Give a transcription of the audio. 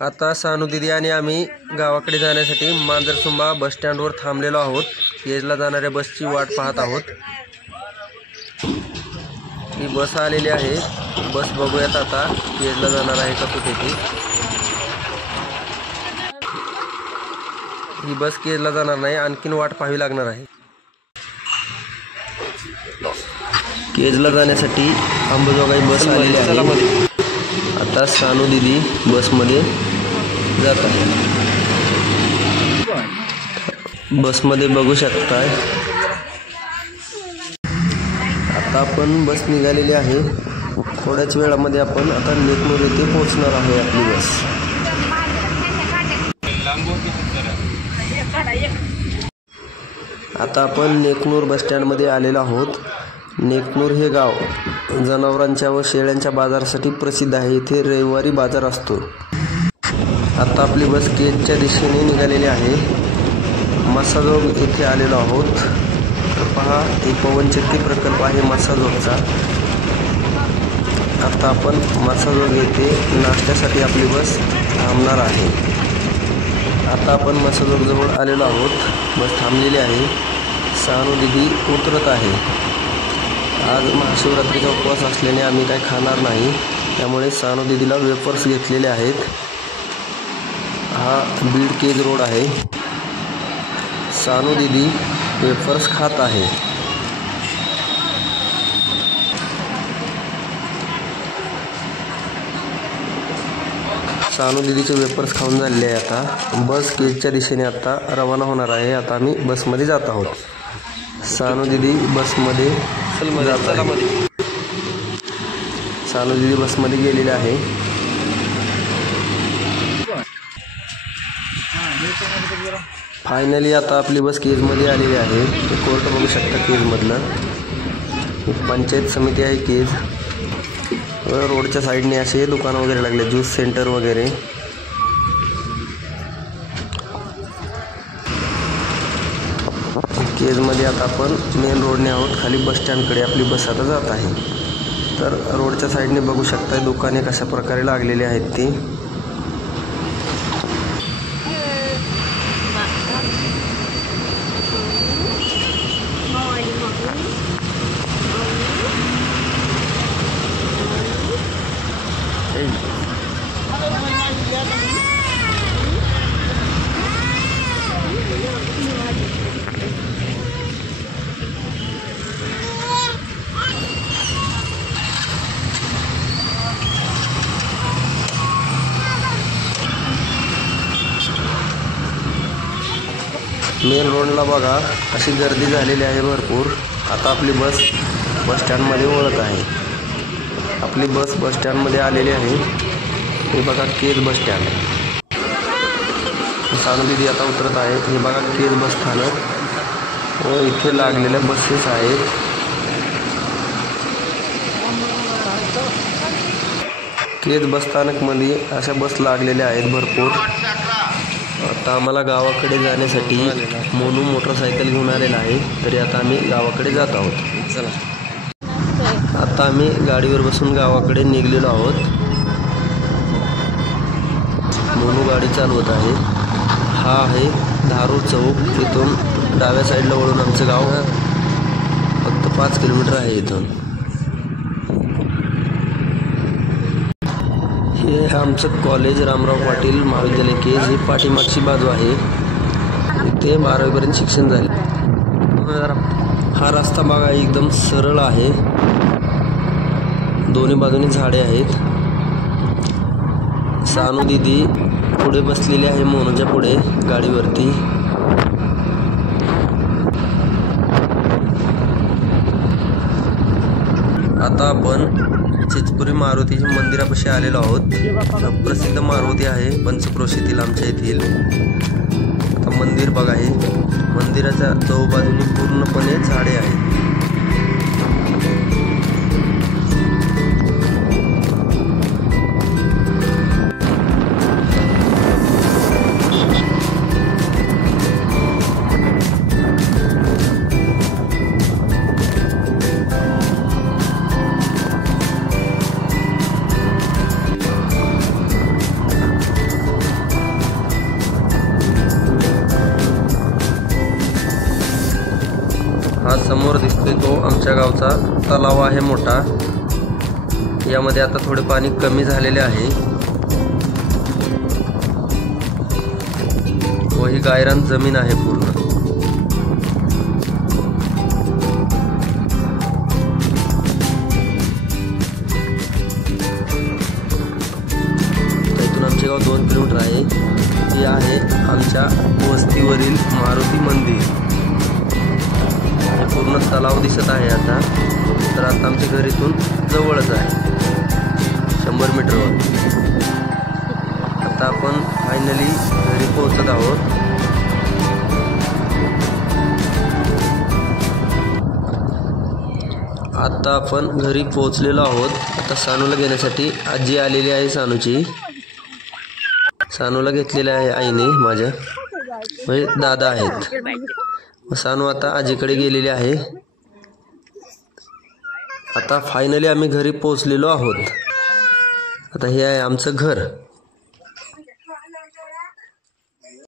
आता सानू दिदी आणि आम्ही गावाकडे जाण्यासाठी मांजरसुंबा बस स्टँडवर थांबलेलो आहोत। केजला जाणाऱ्या बसची वाट पाहत आहोत। ही बस आलेली आहे। बस बघूयात आता केजला जाणार आहे का कुठे ती। ही बस केजला जाणार नाही, आणखीन वाट पाहावी लागणार आहे। केजला जाण्यासाठी अंबाजोगाई बस आलेली आहे। आता सानू दिदी बसमध्ये जात आहे। बसमध्ये बघू शकताय आता आपण बस निघालेली आहे। थोड्याच वेळामध्ये आपण आता नेकनूर येथे पोहोचणार आहे आपली बस। आता आपण नेकनूर बस स्टँडमध्ये आलेलो आहोत। नेकनूर हे गाव जनावरांच्या व शेळ्यांच्या बाजारासाठी प्रसिद्ध आहे। इथे रविवारी बाजार असतो। आता आपली बस केजच्या दिशेने निघालेली आहे। मसाजोग येथे आलेलो आहोत। तर पहा, एक पवनचक्की प्रकल्प आहे मसाजोगचा। आता आपण मसाजोग येथे नाश्त्यासाठी आपली बस थांबणार आहे। आता आपण मसाजोग जवळ आलेलो आहोत। बस थांबलेली आहे। सानू दिदी उतरत आहे। आज महाशिवरात्रीचा उपवास असल्याने आम्ही काय खाणार नाही, त्यामुळे सानू दिदीला वेफर्स घेतलेले आहेत। हा बीड केज रोड आहे। सानू दिदी वेफर्स खात आहे। सानू दिदीचे वेफर्स खाऊन झालेले आहे। आता बस केजच्या दिशेने आता रवाना होणार आहे। आता आम्ही बसमध्ये जात आहोत। सानू दिदी बसमध्ये जात आहे। सानू दिदी बसमध्ये गेलेले आहे। फायनली आता आपली बस केजमध्ये आलेली आहे। कोर्ट बघू शकता केजमधलं। पंचायत समिती आहे केज। रोडच्या साईडने असे दुकानं वगैरे लागले, ज्यूस सेंटर वगैरे। केजमध्ये आता आपण मेन रोडने आहोत। खाली बस स्टँडकडे आपली बस आता जात आहे। तर रोडच्या साईडने बघू शकता दुकाने कशा प्रकारे लागलेली आहेत ती। मेन रोडला बघा अशी गर्दी झालेली आहे भरपूर। आता आपली बस स्टँडमध्ये वळत आहे। आपली बस स्टँडमध्ये आलेली आहे। हे बघा केज बस स्टँड। सानू दिदी आता उतरत आहे। हे बघा केज बस स्थानक व इथे लागलेल्या बसेस आहेत। केज बस स्थानकमध्ये अशा बस लागलेल्या आहेत भरपूर। आता आम्हाला गावाकडे जाण्यासाठी मोनू मोटरसायकल घेऊन आलेला आहे। तरी आता आम्ही गावाकडे जात आहोत। चला आता आम्ही गाडीवर बसून गावाकडे निघलेलो आहोत। मोनू गाडी चालवत आहे। हा आहे धारूर चौक। इथून डाव्या साईडला वळून आमचं गाव फक्त 5 किलोमीटर आहे इथून। हे आमचं कॉलेज रामराव पाटील महाविद्यालय केज। ही पाठीमागची बाजू आहे। इथे 12वीपर्यंत शिक्षण झाले। हा रस्ता बघा एकदम सरळ आहे। दोन्ही बाजूनी झाडे आहेत। सानू दिदी पुढे बसलेली आहे मोनूच्या पुढे गाडीवरती। आता आपण चिचपुरी मारुतीच्या मंदिरापाशी आलेलो आहोत। प्रसिद्ध मारुती आहे पंचक्रोशीतील आमच्या येथील। आता मंदिर बघा, हे मंदिराच्या चहूबाजूनी पूर्णपणे झाडे आहेत। समोर दिसतोय तो आमच्या गावचा तलाव आहे मोठा. यामध्ये आता थोडे पाणी कमी झालेले आहे व ही गायरान जमीन आहे पूर्ण. इथून आमचे गाव 2 किलोमीटर आहे. हे आहे आमच्या वस्तीवरील मारुती मंदिर. हे पूर्ण तलाव दिसत आहे आता. तर आता आमच्या घर इथून जवळच आहे 100 मीटरवर. आता आपण फायनली घरी पोहोचत आहोत. आता आपण घरी पोहोचलेलो आहोत. आता सानूला घेण्यासाठी आजी आलेली आहे. सानूला घेतलेले आहे आईने माझ्या, म्हणजे दादा आहेत. सानू आता आजीकडे गेलेली आहे. आता फायनली आम्ही घरी पोहोचलेलो आहोत. आता हे आहे आमचं घर.